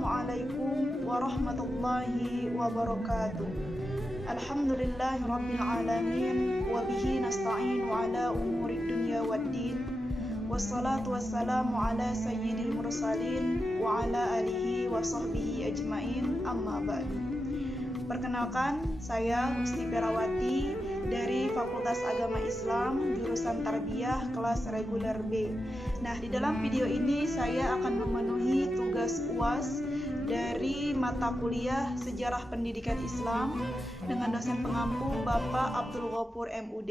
Assalamualaikum warahmatullahi wabarakatuh. Alhamdulillahi rabbil alamin wa bihi nasta'inu ala umuri dunya waddin. Wassalatu wassalamu ala sayyidil mursalin wa ala alihi wa sahbihi ajmain, amma ba'du. Perkenalkan, saya Husti Perawati dari Fakultas Agama Islam, jurusan Tarbiyah kelas reguler B. Nah, di dalam video ini saya akan memenuhi tugas UAS dari mata kuliah Sejarah Pendidikan Islam dengan dosen pengampu Bapak Abdul Ghafur MUD.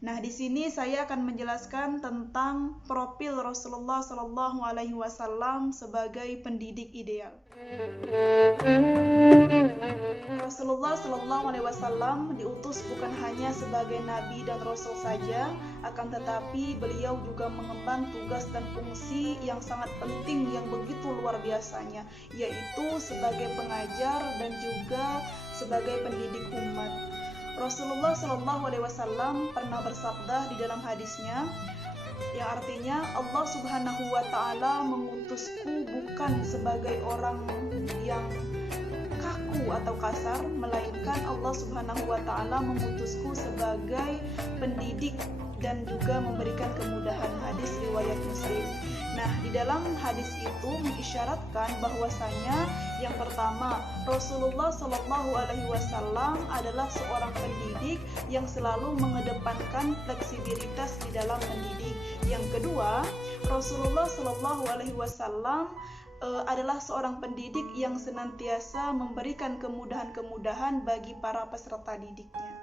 Nah, di sini saya akan menjelaskan tentang profil Rasulullah SAW sebagai pendidik ideal. Rasulullah SAW diutus bukan hanya sebagai nabi dan rasul saja, akan tetapi beliau juga mengemban tugas dan fungsi yang sangat penting yang begitu luar biasanya, yaitu sebagai pengajar dan juga sebagai pendidik umat. Rasulullah SAW pernah bersabda di dalam hadisnya, yang artinya Allah Subhanahu wa Ta'ala mengutusku bukan sebagai orang yang kaku atau kasar, melainkan Allah Subhanahu wa Ta'ala mengutusku sebagai pendidik dan juga memberikan kemudahan. Hadis riwayat Muslim. Nah, di dalam hadis itu mengisyaratkan bahwasanya yang pertama, Rasulullah SAW adalah seorang pendidik yang selalu mengedepankan fleksibilitas di dalam mendidik. Yang kedua, Rasulullah SAW adalah seorang pendidik yang senantiasa memberikan kemudahan-kemudahan bagi para peserta didiknya.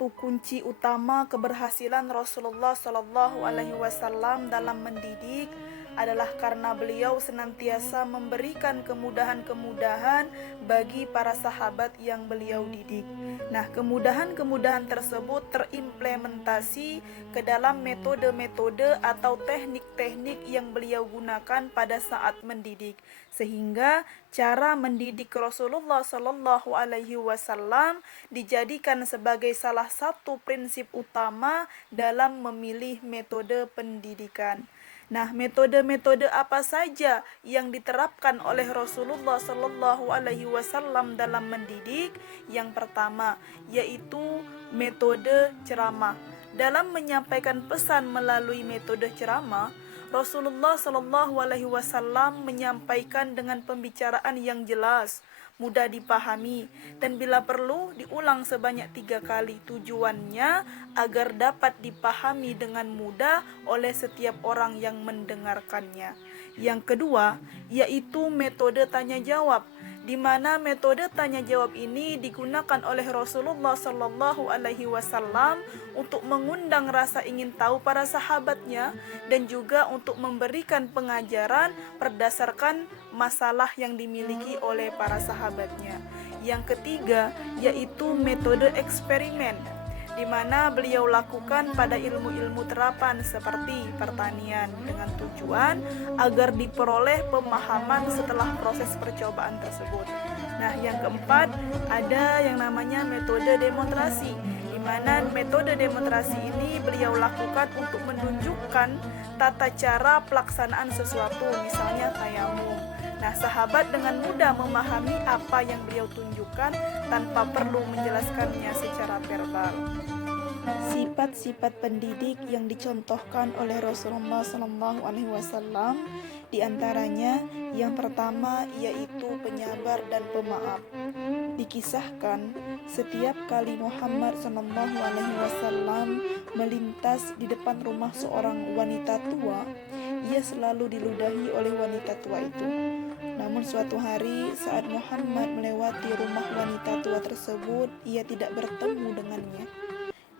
Kunci utama keberhasilan Rasulullah SAW dalam mendidik adalah karena beliau senantiasa memberikan kemudahan-kemudahan bagi para sahabat yang beliau didik. Nah, kemudahan-kemudahan tersebut terimplementasi ke dalam metode-metode atau teknik-teknik yang beliau gunakan pada saat mendidik, sehingga cara mendidik Rasulullah SAW dijadikan sebagai salah satu prinsip utama dalam memilih metode pendidikan. Nah, metode-metode apa saja yang diterapkan oleh Rasulullah SAW dalam mendidik? Yang pertama, yaitu metode ceramah. Dalam menyampaikan pesan melalui metode ceramah, Rasulullah SAW menyampaikan dengan pembicaraan yang jelas, mudah dipahami, dan bila perlu diulang sebanyak 3 kali. Tujuannya agar dapat dipahami dengan mudah oleh setiap orang yang mendengarkannya. Yang kedua, yaitu metode tanya jawab, di mana metode tanya jawab ini digunakan oleh Rasulullah SAW untuk mengundang rasa ingin tahu para sahabatnya dan juga untuk memberikan pengajaran berdasarkan masalah yang dimiliki oleh para sahabatnya. Yang ketiga, yaitu metode eksperimen, di mana beliau lakukan pada ilmu-ilmu terapan seperti pertanian dengan tujuan agar diperoleh pemahaman setelah proses percobaan tersebut. Nah, yang keempat, ada yang namanya metode demonstrasi, di mana metode demonstrasi ini beliau lakukan untuk menunjukkan tata cara pelaksanaan sesuatu, misalnya tayamum. Nah, sahabat dengan mudah memahami apa yang beliau tunjukkan tanpa perlu menjelaskannya secara verbal. Sifat-sifat pendidik yang dicontohkan oleh Rasulullah SAW diantaranya yang pertama yaitu penyabar dan pemaaf. Dikisahkan setiap kali Muhammad SAW melintas di depan rumah seorang wanita tua, ia selalu diludahi oleh wanita tua itu. Namun suatu hari saat Muhammad melewati rumah wanita tua tersebut, ia tidak bertemu dengannya.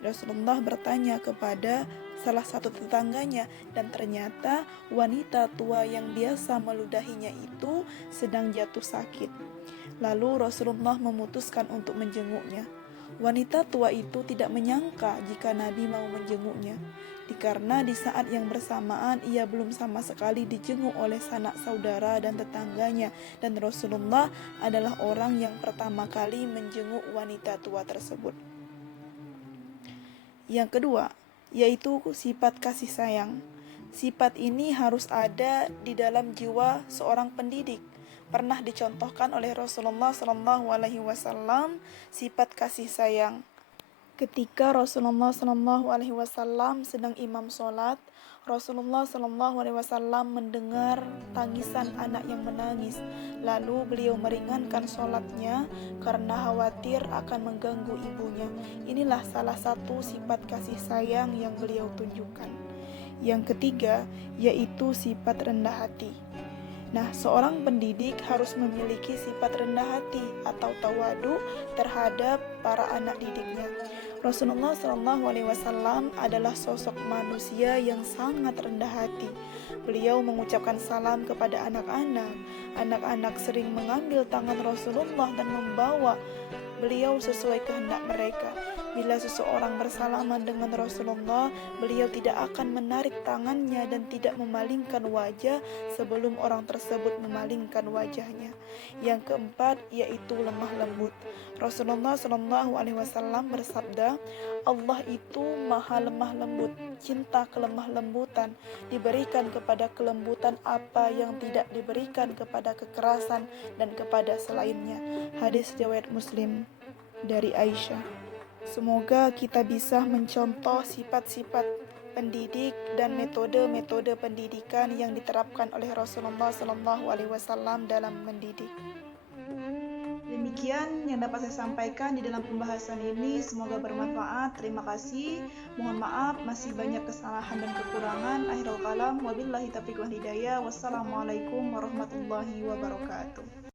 Rasulullah bertanya kepada salah satu tetangganya, dan ternyata wanita tua yang biasa meludahinya itu sedang jatuh sakit. Lalu Rasulullah memutuskan untuk menjenguknya. Wanita tua itu tidak menyangka jika Nabi mau menjenguknya, karena di saat yang bersamaan ia belum sama sekali dijenguk oleh sanak saudara dan tetangganya, dan Rasulullah adalah orang yang pertama kali menjenguk wanita tua tersebut. Yang kedua, yaitu sifat kasih sayang. Sifat ini harus ada di dalam jiwa seorang pendidik. pernah dicontohkan oleh Rasulullah SAW sifat kasih sayang. Ketika Rasulullah SAW sedang imam sholat, Rasulullah SAW mendengar tangisan anak yang menangis. Lalu beliau meringankan sholatnya karena khawatir akan mengganggu ibunya. Inilah salah satu sifat kasih sayang yang beliau tunjukkan. Yang ketiga, yaitu sifat rendah hati. Nah, seorang pendidik harus memiliki sifat rendah hati atau tawadu terhadap para anak didiknya. Rasulullah SAW adalah sosok manusia yang sangat rendah hati. Beliau mengucapkan salam kepada anak-anak. Anak-anak sering mengambil tangan Rasulullah dan membawa beliau sesuai kehendak mereka. Bila seseorang bersalaman dengan Rasulullah, beliau tidak akan menarik tangannya dan tidak memalingkan wajah sebelum orang tersebut memalingkan wajahnya. Yang keempat, yaitu lemah lembut. Rasulullah SAW bersabda, Allah itu maha lemah lembut, cinta kelemah lembutan, diberikan kepada kelembutan apa yang tidak diberikan kepada kekerasan dan kepada selainnya. Hadis riwayat Muslim dari Aisyah. Semoga kita bisa mencontoh sifat-sifat pendidik dan metode-metode pendidikan yang diterapkan oleh Rasulullah SAW dalam mendidik. Demikian yang dapat saya sampaikan di dalam pembahasan ini. Semoga bermanfaat. Terima kasih. Mohon maaf masih banyak kesalahan dan kekurangan. Akhirul kalam. Wabillahi taufiq wal hidayah. Wassalamualaikum warahmatullahi wabarakatuh.